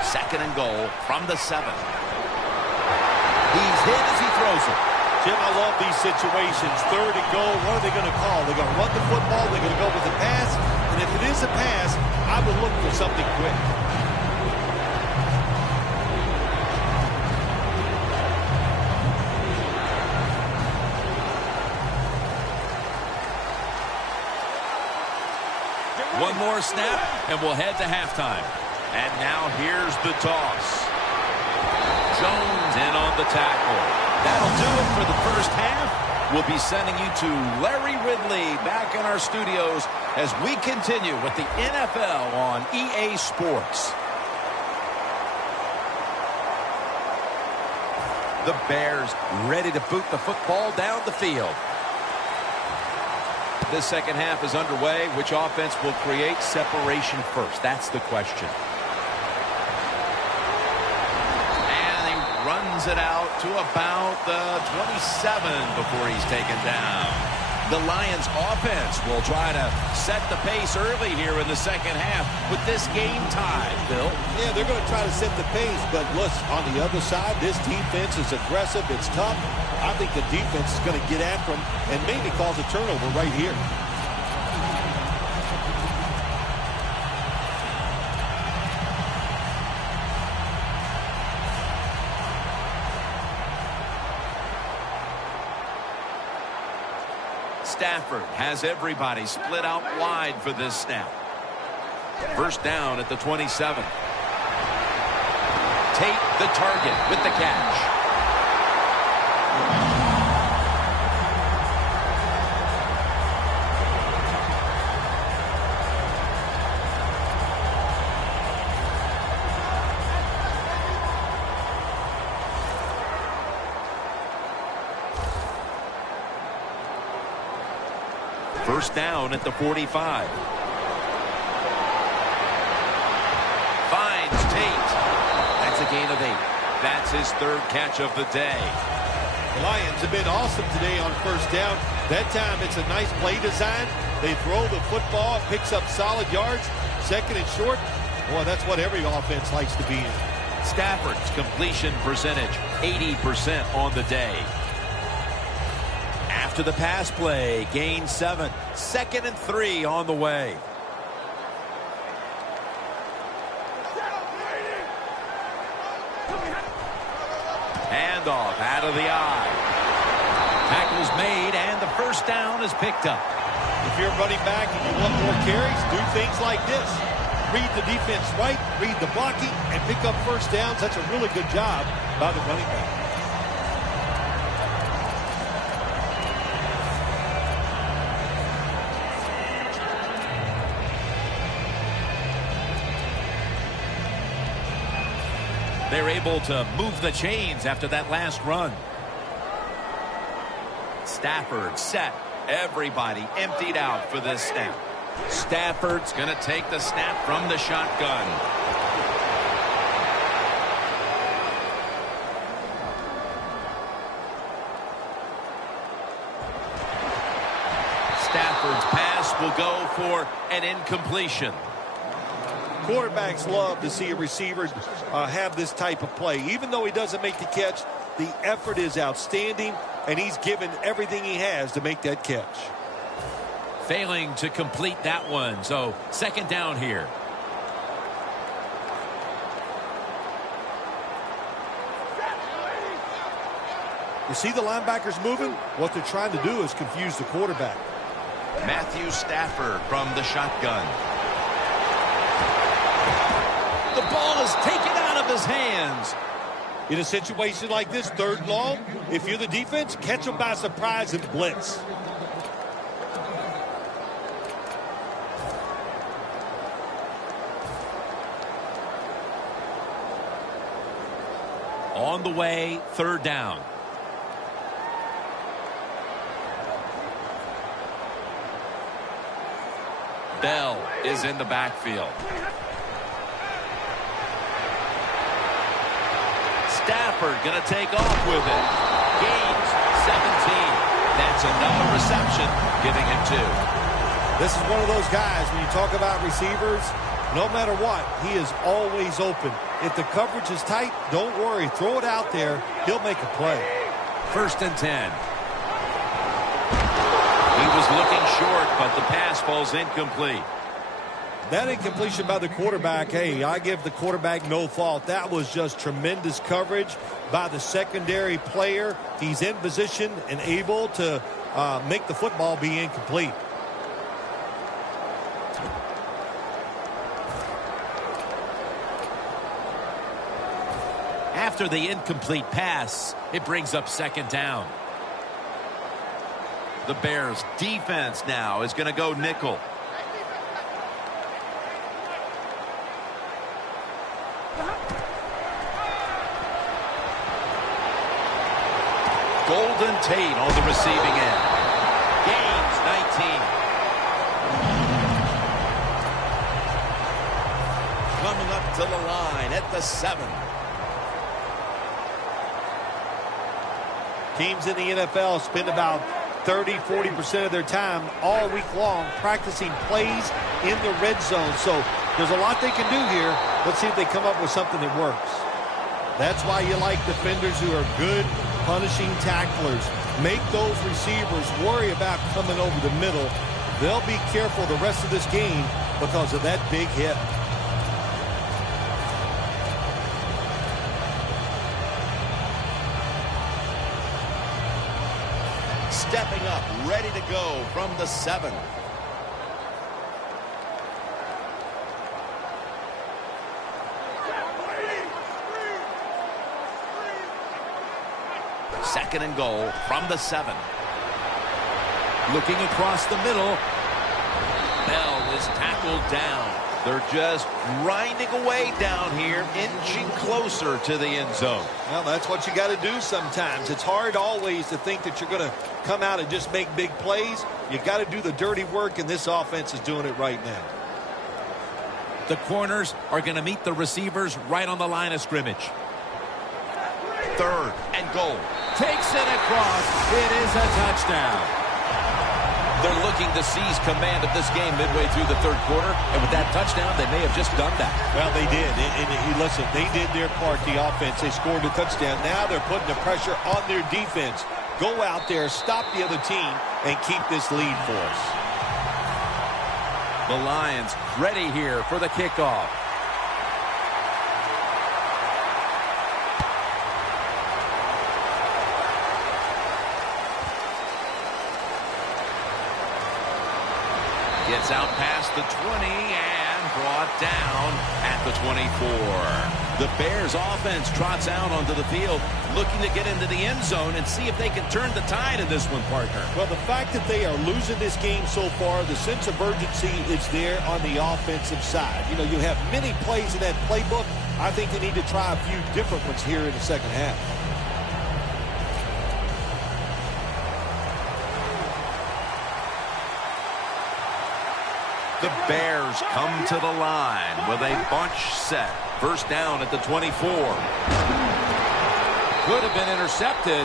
Second and goal from the 7. He's hit as he throws it. Jim, I love these situations. Third and goal, what are they going to call? They're going to run the football, they're going to go with a pass, and if it is a pass, I would look for something quick. One more snap, and we'll head to halftime. And now here's the toss. Jones in on the tackle. That'll do it for the first half. We'll be sending you to Larry Ridley back in our studios as we continue with the NFL on EA Sports. The Bears ready to boot the football down the field. This second half is underway. Which offense will create separation first? That's the question. And he runs it out to about the 27 before he's taken down. The Lions offense will try to set the pace early here in the second half with this game tied, Bill. Yeah, they're going to try to set the pace, but look, on the other side, this defense is aggressive. It's tough. I think the defense is going to get after them and maybe cause a turnover right here. Stafford has everybody split out wide for this snap. First down at the 27. Tate the target with the catch. First down at the 45. Finds Tate. That's a gain of 8. That's his third catch of the day. The Lions have been awesome today on first down. That time it's a nice play design. They throw the football, picks up solid yards. Second and short. Boy, that's what every offense likes to be in. Stafford's completion percentage, 80% on the day. After the pass play, gain 7. Second and 3 on the way. Handoff out of the eye. Tackle's made, and the first down is picked up. If you're running back and you want more carries, do things like this. Read the defense right, read the blocking, and pick up first downs. That's a really good job by the running back. They're able to move the chains after that last run. Stafford set. Everybody emptied out for this snap. Stafford's going to take the snap from the shotgun. Stafford's pass will go for an incompletion. Quarterbacks love to see a receiver have this type of play. Even though he doesn't make the catch, the effort is outstanding, and he's given everything he has to make that catch. Failing to complete that one, so second down here. You see the linebackers moving? What they're trying to do is confuse the quarterback. Matthew Stafford from the shotgun. The ball is taken out of his hands. In a situation like this, third and long, if you're the defense, catch them by surprise and blitz. On the way, third down. Bell is in the backfield. Stafford going to take off with it. Gains 17. That's another reception, giving him 2. This is one of those guys, when you talk about receivers, No matter what, he is always open. If the coverage is tight, don't worry. Throw it out there. He'll make a play. 1st and 10. He was looking short, but the pass falls incomplete. That incompletion by the quarterback, hey, I give the quarterback no fault. That was just tremendous coverage by the secondary player. He's in position and able to make the football be incomplete. After the incomplete pass, it brings up 2nd down. The Bears defense now is going to go nickel. Golden Tate on the receiving end. Gains 19. Coming up to the line at the 7. Teams in the NFL spend about 30-40% of their time all week long practicing plays in the red zone. So there's a lot they can do here. Let's see if they come up with something that works. That's why you like defenders who are good punishing tacklers. Make those receivers worry about coming over the middle. They'll be careful the rest of this game because of that big hit. Stepping up, ready to go from the 7. Second and goal from the 7. Looking across the middle. Bell is tackled down. They're just grinding away down here, inching closer to the end zone. Well, that's what you got to do sometimes. It's hard always to think that you're going to come out and just make big plays. You got to do the dirty work, and this offense is doing it right now. The corners are going to meet the receivers right on the line of scrimmage. 3rd and goal. Takes it across. It is a touchdown. They're looking to seize command of this game midway through the 3rd quarter. And with that touchdown, they may have just done that. Well, they did. And listen, they did their part, the offense. They scored a touchdown. Now they're putting the pressure on their defense. Go out there, stop the other team, and keep this lead for us. The Lions ready here for the kickoff. Gets out past the 20 and brought down at the 24. The Bears offense trots out onto the field, looking to get into the end zone and see if they can turn the tide in this one, partner. Well, the fact that they are losing this game so far, the sense of urgency is there on the offensive side. You know, you have many plays in that playbook. I think they need to try a few different ones here in the second half. The Bears come to the line with a bunch set. 1st down at the 24. Could have been intercepted.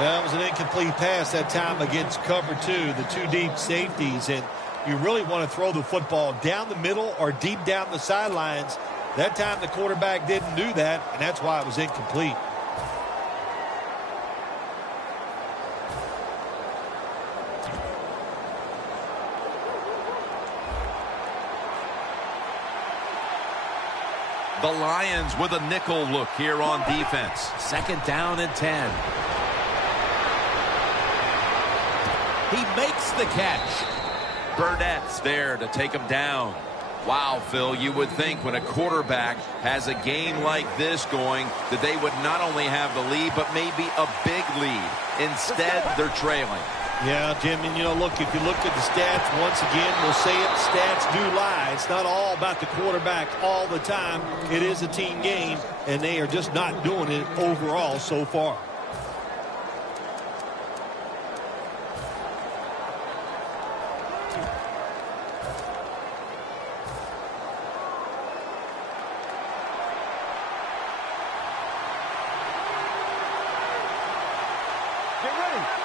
That was an incomplete pass that time against cover 2, the 2 deep safeties. And you really want to throw the football down the middle or deep down the sidelines. That time the quarterback didn't do that, and that's why it was incomplete. The Lions with a nickel look here on defense. 2nd down and 10. He makes the catch. Burnett's there to take him down. Wow, Phil, you would think when a quarterback has a game like this going that they would not only have the lead, but maybe a big lead. Instead, they're trailing. Yeah, Jim, and, you know, look, if you look at the stats, once again, we'll say it, stats do lie. It's not all about the quarterback all the time. It is a team game, and they are just not doing it overall so far.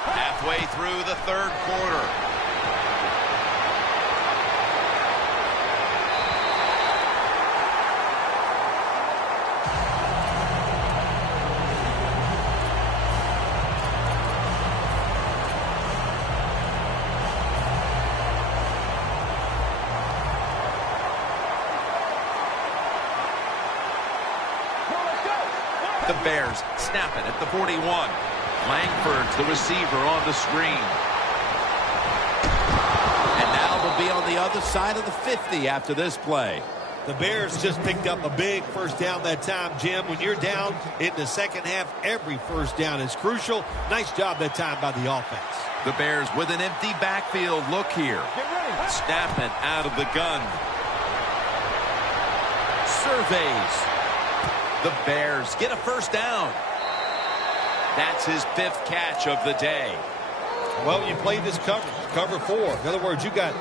Halfway through the 3rd quarter. The Bears snap it at the 41. Langford's the receiver on the screen. And now they'll be on the other side of the 50 after this play. The Bears just picked up a big first down that time, Jim. When you're down in the second half, every first down is crucial. Nice job that time by the offense. The Bears with an empty backfield look here. Snapping out of the gun. Surveys. The Bears get a first down. That's his 5th catch of the day. Well, you play this cover 4. In other words, you got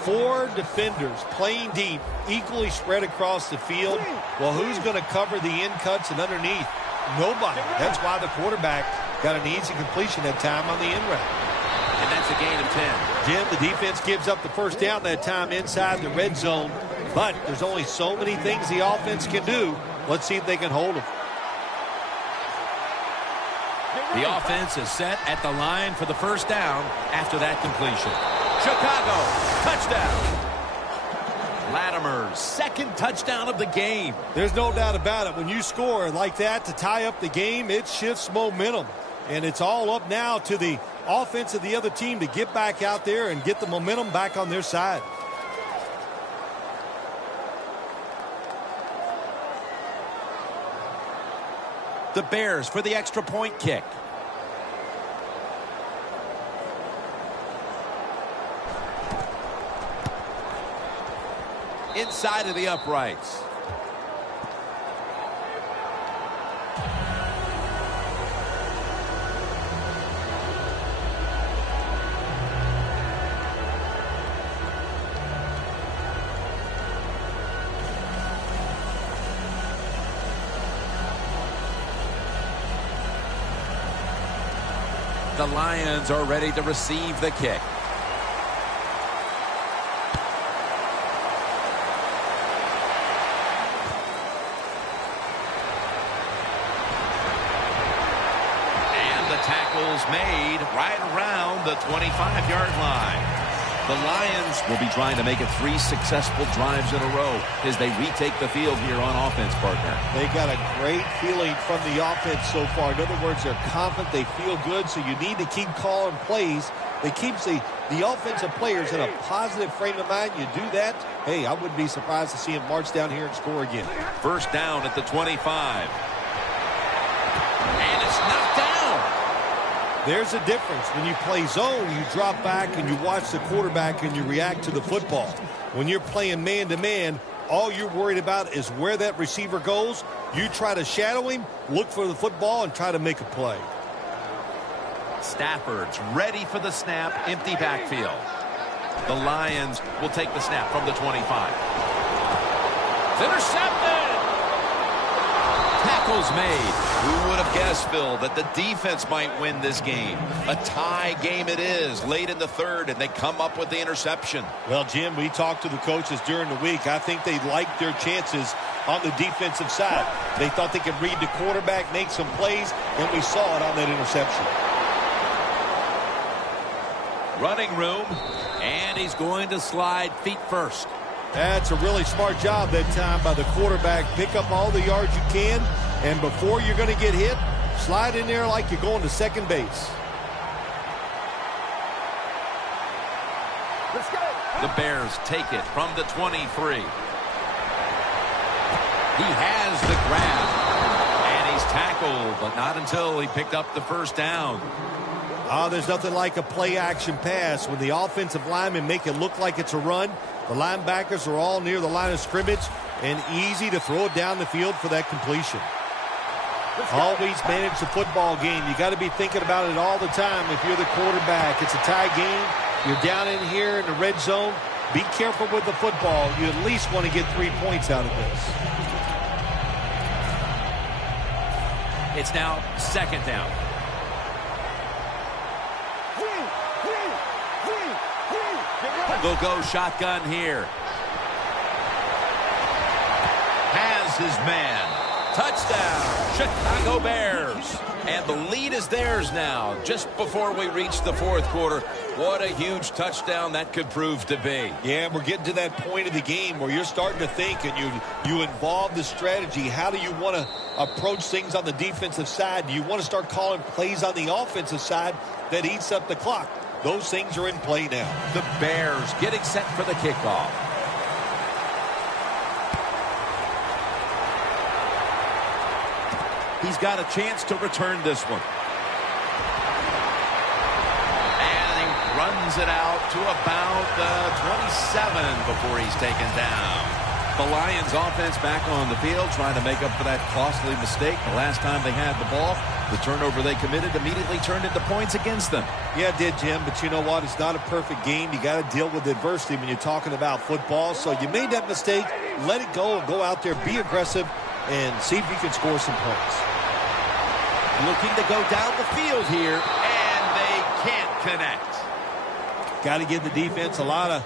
4 defenders playing deep, equally spread across the field. Well, who's going to cover the in cuts and underneath? Nobody. That's why the quarterback got an easy completion that time on the in route. And that's a gain of 10. Jim, the defense gives up the first down that time inside the red zone. But there's only so many things the offense can do. Let's see if they can hold them. The offense is set at the line for the first down after that completion. Chicago, touchdown. Latimer's 2nd touchdown of the game. There's no doubt about it. When you score like that to tie up the game, it shifts momentum. And it's all up now to the offense of the other team to get back out there and get the momentum back on their side. The Bears for the extra point kick. Inside of the uprights. The Lions are ready to receive the kick. And the tackle's made right around the 25-yard line. The Lions will be trying to make it 3 successful drives in a row as they retake the field here on offense, partner. They got a great feeling from the offense so far. In other words, they're confident, they feel good, so you need to keep calling plays. It keeps the offensive players in a positive frame of mind. You do that, hey, I wouldn't be surprised to see them march down here and score again. First down at the 25. And it's knocked down. There's a difference. When you play zone, you drop back and you watch the quarterback and you react to the football. When you're playing man-to-man, all you're worried about is where that receiver goes. You try to shadow him, look for the football, and try to make a play. Stafford's ready for the snap, empty backfield. The Lions will take the snap from the 25. It's intercepted! Tackle's made. Who would have guessed, Phil, that the defense might win this game? A tie game it is, late in the 3rd, and they come up with the interception. Well, Jim, we talked to the coaches during the week. I think they liked their chances on the defensive side. They thought they could read the quarterback, make some plays, and we saw it on that interception. Running room, and he's going to slide feet first. That's a really smart job that time by the quarterback. Pick up all the yards you can, and before you're going to get hit, slide in there like you're going to second base. Let's go. The Bears take it from the 23. He has the grab, and he's tackled, but not until he picked up the first down. Oh, there's nothing like a play-action pass. When the offensive linemen make it look like it's a run, the linebackers are all near the line of scrimmage and easy to throw it down the field for that completion. Always manage the football game. You got to be thinking about it all the time if you're the quarterback. It's a tie game. You're down in here in the red zone. Be careful with the football. You at least want to get 3 points out of this. It's now 2nd down. They'll go shotgun here. Has his man. Touchdown, Chicago Bears. And the lead is theirs now, just before we reach the fourth quarter. What a huge touchdown that could prove to be. Yeah, we're getting to that point of the game where you're starting to think and you involve the strategy. How do you want to approach things on the defensive side? Do you want to start calling plays on the offensive side that eats up the clock? Those things are in play now. The Bears getting set for the kickoff. He's got a chance to return this one. And he runs it out to about the 27 before he's taken down. The Lions offense back on the field trying to make up for that costly mistake. The last time they had the ball, the turnover they committed immediately turned into points against them. Yeah, it did, Jim, but you know what? It's not a perfect game. You got to deal with adversity when you're talking about football. So you made that mistake, let it go, and go out there, be aggressive, and see if you can score some points. Looking to go down the field here, and they can't connect. Got to give the defense a lot of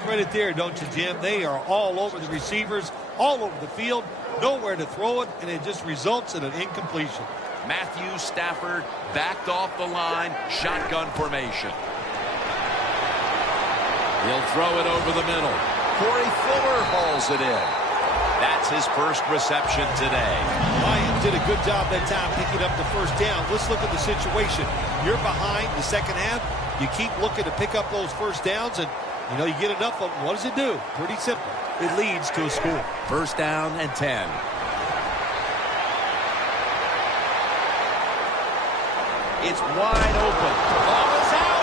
credit there, don't you, Jim? They are all over the receivers, all over the field, nowhere to throw it, and it just results in an incompletion. Matthew Stafford backed off the line, shotgun formation. He'll throw it over the middle. Corey Fuller hauls it in. That's his first reception today. Lions did a good job that time picking up the first down. Let's look at the situation. You're behind the second half. You keep looking to pick up those first downs, and you get enough of them. What does it do? Pretty simple. It leads to a score. First down and 10. It's wide open. Ball is out.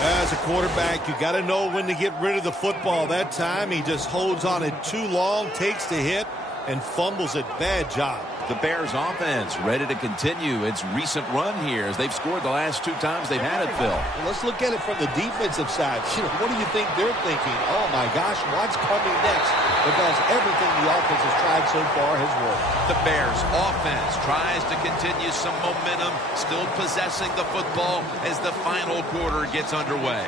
As a quarterback, you got to know when to get rid of the football. That time, he just holds on it too long, takes the hit, and fumbles it. Bad job. The Bears offense ready to continue its recent run here as they've scored the last 2 times they've had it, Phil. Well, let's look at it from the defensive side. What do you think they're thinking? Oh, my gosh, what's coming next? Because everything the offense has tried so far has worked. The Bears offense tries to continue some momentum, still possessing the football as the final quarter gets underway.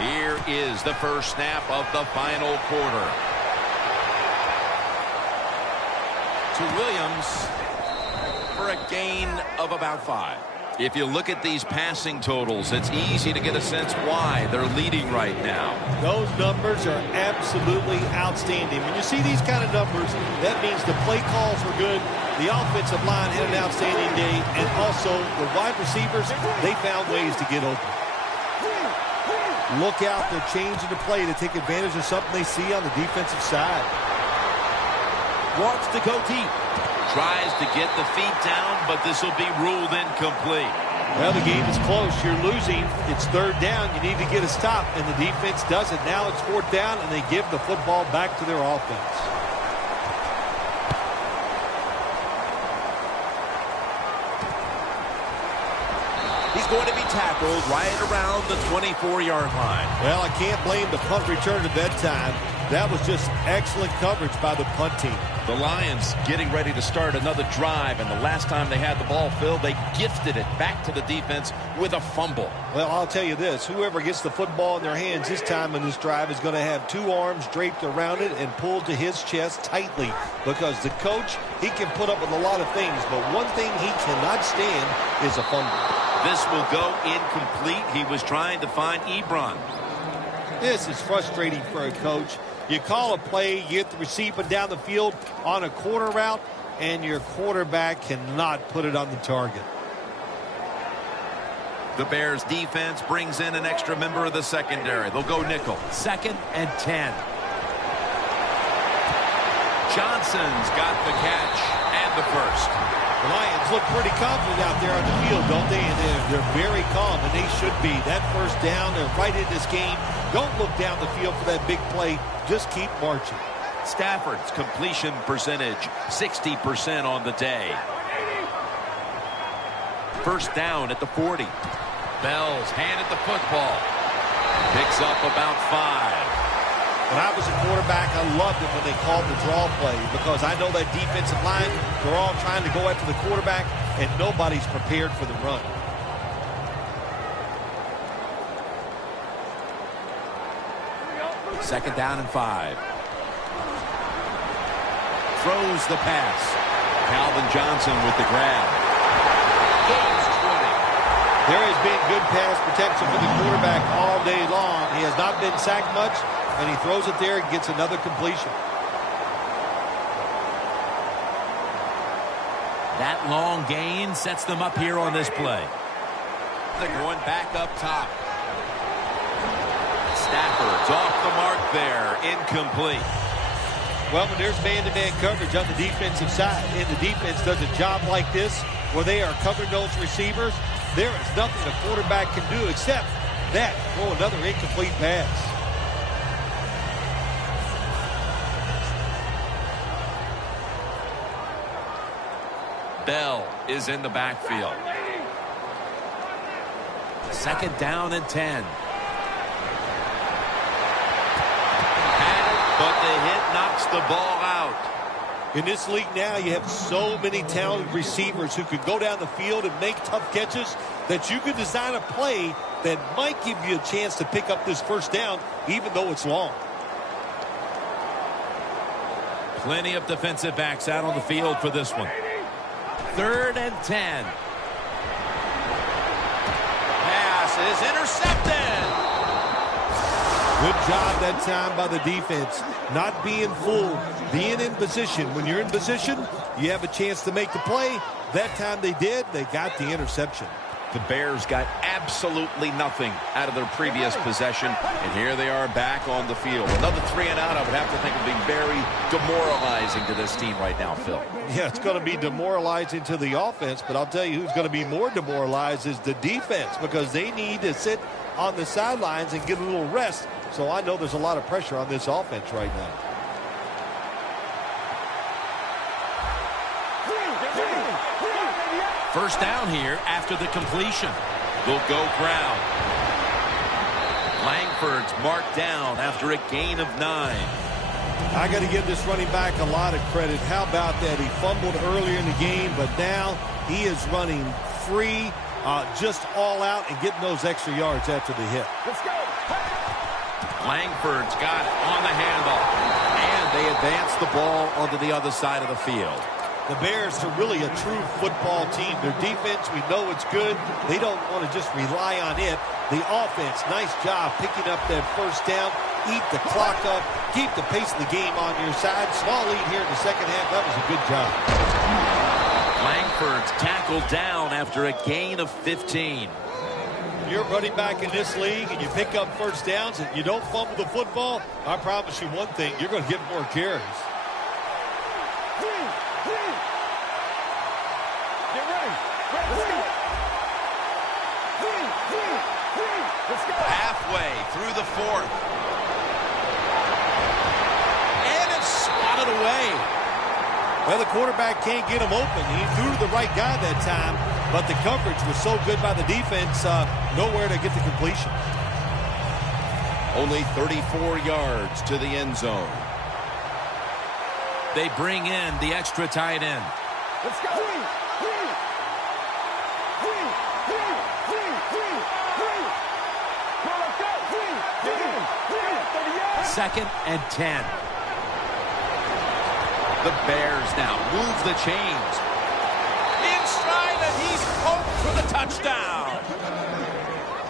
Here is the first snap of the final quarter. To Williams for a gain of about 5. If you look at these passing totals, it's easy to get a sense why they're leading right now. Those numbers are absolutely outstanding. When you see these kind of numbers, that means the play calls were good, the offensive line had an outstanding day, and also the wide receivers, they found ways to get open. Look out, they're changing the play to take advantage of something they see on the defensive side. Wants to go deep. Tries to get the feet down, but this will be ruled incomplete. Well, the game is close. You're losing. It's third down. You need to get a stop, and the defense does it. Now it's fourth down, and they give the football back to their offense. He's going to be tackled right around the 24-yard line. Well, I can't blame the punt return at that time. That was just excellent coverage by the punt team. The Lions getting ready to start another drive, and the last time they had the ball, Phil, they gifted it back to the defense with a fumble. Well, I'll tell you this. Whoever gets the football in their hands this time in this drive is going to have 2 arms draped around it and pulled to his chest tightly, because the coach, he can put up with a lot of things, but one thing he cannot stand is a fumble. This will go incomplete. He was trying to find Ebron. This is frustrating for a coach. You call a play, you get the receiver down the field on a quarter route, and your quarterback cannot put it on the target. The Bears defense brings in an extra member of the secondary. They'll go nickel. 2nd and 10. Johnson's got the catch and the first. The Lions look pretty confident out there on the field, don't they? And they're very calm, and they should be. That first down, they're right in this game. Don't look down the field for that big play. Just keep marching. Stafford's completion percentage, 60% on the day. First down at the 40. Bell's handed the football. Picks up about 5. When I was a quarterback, I loved it when they called the draw play, because I know that defensive line, they're all trying to go after the quarterback, and nobody's prepared for the run. 2nd down and 5. Throws the pass. Calvin Johnson with the grab. Gains 20. There has been good pass protection for the quarterback all day long. He has not been sacked much, and he throws it there and gets another completion. That long gain sets them up here on this play. They're going back up top. Stafford's off the mark there. Incomplete. Well, when there's man-to-man coverage on the defensive side, and the defense does a job like this where they are covering those receivers, there is nothing the quarterback can do except that, throw another incomplete pass. Bell is in the backfield. 2nd down and 10. But the hit knocks the ball out. In this league now, you have so many talented receivers who can go down the field and make tough catches that you can design a play that might give you a chance to pick up this 1st down, even though it's long. Plenty of defensive backs out on the field for this one. 3rd and 10. Pass is intercepted. Good job that time by the defense. Not being fooled, being in position. When you're in position, you have a chance to make the play. That time they did, they got the interception. The Bears got absolutely nothing out of their previous possession, and here they are back on the field. Another 3 and out, I would have to think, would be very demoralizing to this team right now, Phil. Yeah, it's going to be demoralizing to the offense, but I'll tell you who's going to be more demoralized is the defense, because they need to sit on the sidelines and get a little rest. So I know there's a lot of pressure on this offense right now. First down here after the completion. They'll go ground. Langford's marked down after a gain of 9. I got to give this running back a lot of credit. How about that? He fumbled earlier in the game, but now he is running free, just all out and getting those extra yards after the hit. Let's go. Langford's got it on the handle. And they advance the ball onto the other side of the field. The Bears are really a true football team. Their defense, we know it's good. They don't want to just rely on it. The offense, nice job picking up that 1st down. Eat the clock up. Keep the pace of the game on your side. Small lead here in the 2nd half. That was a good job. Langford's tackled down after a gain of 15. You're running back in this league and you pick up 1st downs and you don't fumble the football, I promise you one thing, you're going to get more carries. Get ready. Let's go. Let's go. Halfway through the 4th. And it's swatted away. Well, the quarterback can't get him open. He threw to the right guy that time, but the coverage was so good by the defense, nowhere to get the completion. Only 34 yards to the end zone. They bring in the extra tight end. Let's go. 2nd and 10. The Bears now move the chains. Inside, and he's home for the touchdown.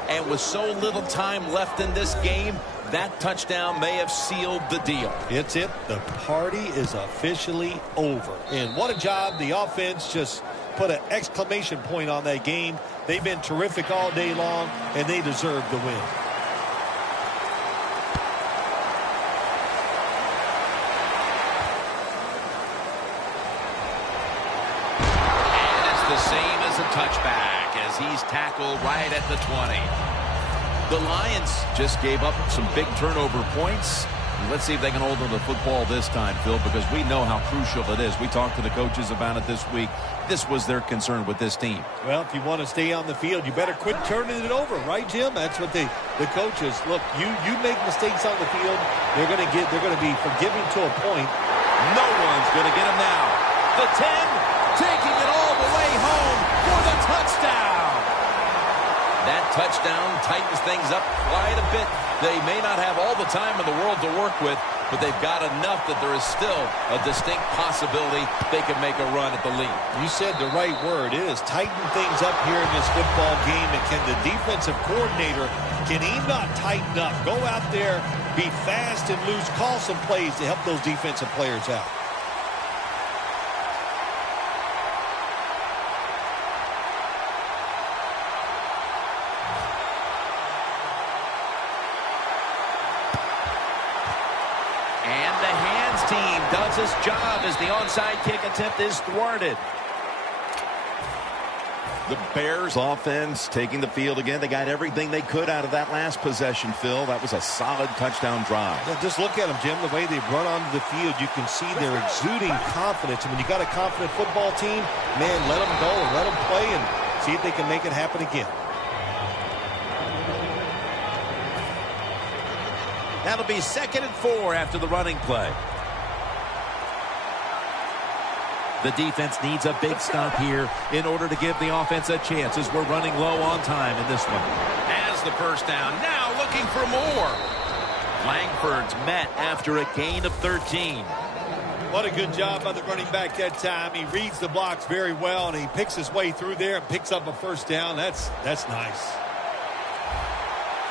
And with so little time left in this game, that touchdown may have sealed the deal. It's it. The party is officially over. And what a job. The offense just put an exclamation point on that game. They've been terrific all day long, and they deserve the win. Touchback as he's tackled right at the 20. The Lions just gave up some big turnover points. Let's see if they can hold on to the football this time, Phil, because we know how crucial it is. We talked to the coaches about it this week. This was their concern with this team. Well, if you want to stay on the field, you better quit turning it over, right, Jim? That's what the coaches, look, you make mistakes on the field, they're going to be forgiving to a point. No one's going to get them now. The 10 taking it all the way home for the touchdown. That touchdown tightens things up quite a bit They may not have all the time in the world to work with, but they've got enough that there is still a distinct possibility they can make a run at the lead. You said the right word. It is tighten things up here in this football game. And can the defensive coordinator, can he not tighten up? Go out there, be fast and loose, call some plays to help those defensive players out. Team does its job as the onside kick attempt is thwarted. The Bears offense taking the field again. They got everything they could out of that last possession, Phil. That was a solid touchdown drive. Yeah, just look at them, Jim. The way they run onto the field, you can see they're exuding confidence. And when you got a confident football team, man, let them go and let them play and see if they can make it happen again. That'll be 2nd and 4 after the running play. The defense needs a big stop here in order to give the offense a chance as we're running low on time in this one. Has the first down. Now looking for more. Langford's met after a gain of 13. What a good job by the running back that time. He reads the blocks very well, and he picks his way through there and picks up a first down. That's nice.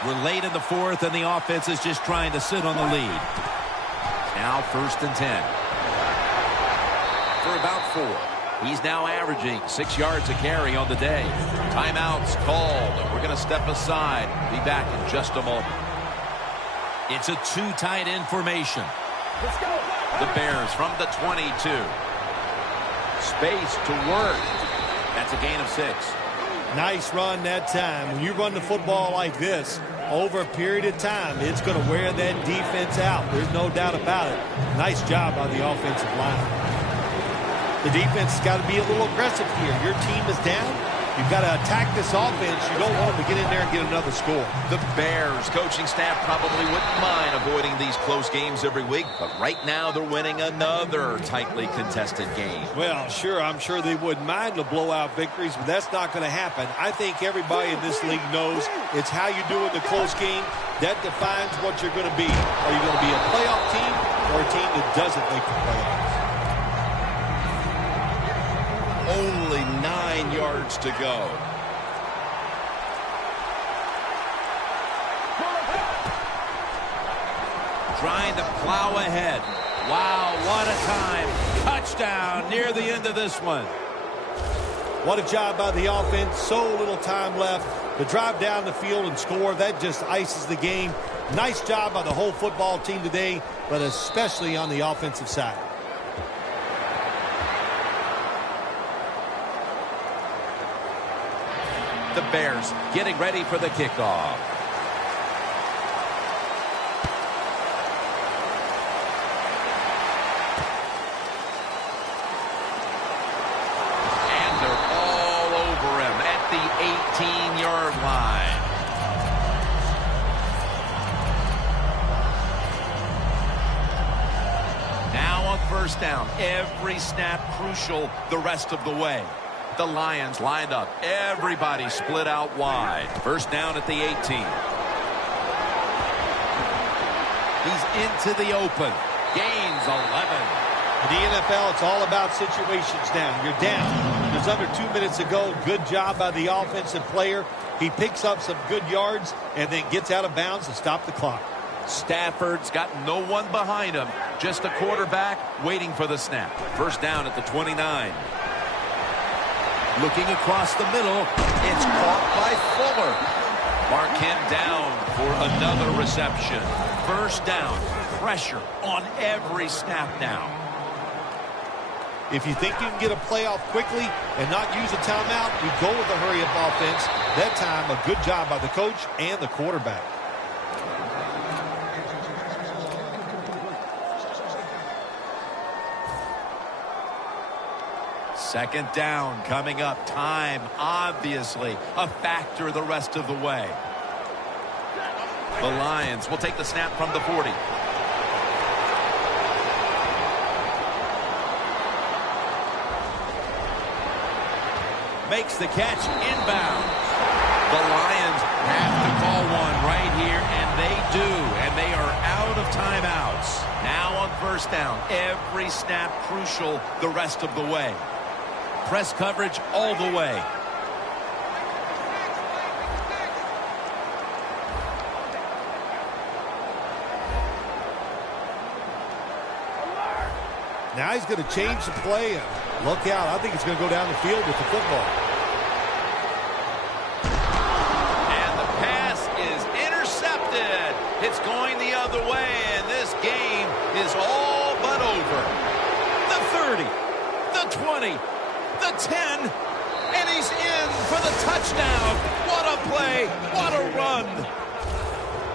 We're late in the 4th, and the offense is just trying to sit on the lead. Now 1st and 10. For about 4. He's now averaging 6 yards a carry on the day. Timeout's called. We're going to step aside. Be back in just a moment. It's a 2 tight end formation. Let's go. The Bears from the 22. Space to work. That's a gain of 6. Nice run that time. When you run the football like this, over a period of time, it's going to wear that defense out. There's no doubt about it. Nice job on the offensive line. The defense has got to be a little aggressive here. Your team is down. You've got to attack this offense. You don't want them to get in there and get another score. The Bears coaching staff probably wouldn't mind avoiding these close games every week, but right now they're winning another tightly contested game. Well, sure, I'm sure they wouldn't mind the blowout victories, but that's not going to happen. I think everybody in this league knows it's how you do in the close game. That defines what you're going to be. Are you going to be a playoff team or a team that doesn't make the playoffs? Only 9 yards to go. Trying to plow ahead. Wow, what a time. Touchdown near the end of this one. What a job by the offense. So little time left to drive down the field and score. That just ices the game. Nice job by the whole football team today, but especially on the offensive side. The Bears getting ready for the kickoff. And they're all over him at the 18-yard line. Now on 1st down, every snap crucial the rest of the way. The Lions lined up. Everybody split out wide. 1st down at the 18. He's into the open. Gains 11. In the NFL, it's all about situations now. You're down. There's under 2 minutes to go. Good job by the offensive player. He picks up some good yards and then gets out of bounds to stop the clock. Stafford's got no one behind him. Just a quarterback waiting for the snap. 1st down at the 29. Looking across the middle, it's caught by Fuller. Mark him down for another reception. 1st down, pressure on every snap now. If you think you can get a playoff quickly and not use a timeout, you go with a hurry-up offense. That time, a good job by the coach and the quarterback. Second down coming up. Time, obviously, a factor the rest of the way. The Lions will take the snap from the 40. Makes the catch inbound. The Lions have to call one right here, and they do, and they are out of timeouts. Now on first down, every snap crucial the rest of the way. Press coverage all the way. Now he's going to change the play. Look out. I think he's going to go down the field with the football. And the pass is intercepted. It's going the other way, and this game is all but over. The 30, the 20, the 10, and he's in for the touchdown. What a play. What a run.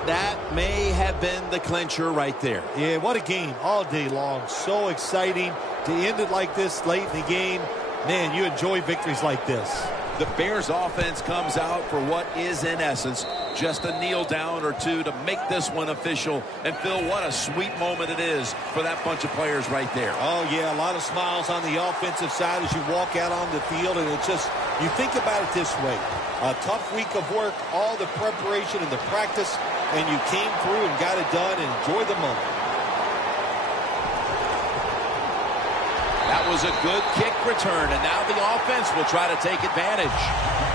That may have been the clincher right there. Yeah, what a game all day long. So exciting to end it like this late in the game. Man, you enjoy victories like this. The Bears offense comes out for what is, in essence, just a kneel down or two to make this one official. And Phil, what a sweet moment it is for that bunch of players right there. Oh, yeah, a lot of smiles on the offensive side as you walk out on the field. And it's just, you think about it this way. A tough week of work, all the preparation and the practice, and you came through and got it done and enjoy the moment. That was a good kick return, and now the offense will try to take advantage.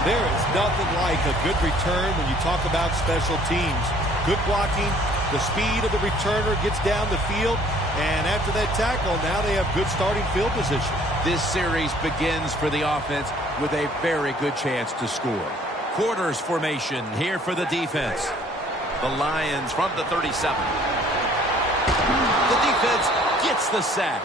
There is nothing like a good return when you talk about special teams. Good blocking, the speed of the returner gets down the field, and after that tackle, now they have good starting field position. This series begins for the offense with a very good chance to score. Quarters formation here for the defense. The Lions from the 37. The defense gets the sack.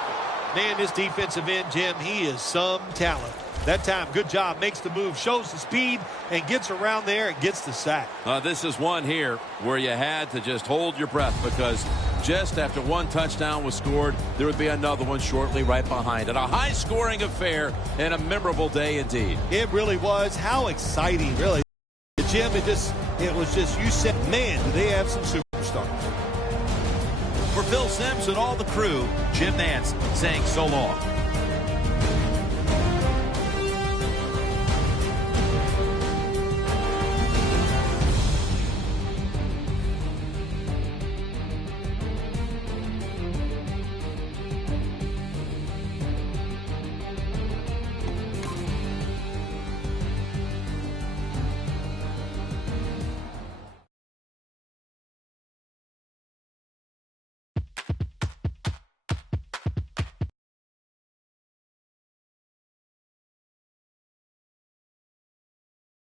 Man, this defensive end, Jim, he is some talent. That time, good job, makes the move, shows the speed, and gets around there and gets the sack. This is one here where you had to just hold your breath, because just after one touchdown was scored, there would be another one shortly right behind it. A high-scoring affair and a memorable day indeed. It really was. How exciting, really. Jim, it was just, you said, man, do they have some superstars. For Phil Simms and all the crew, Jim Nantz saying so long.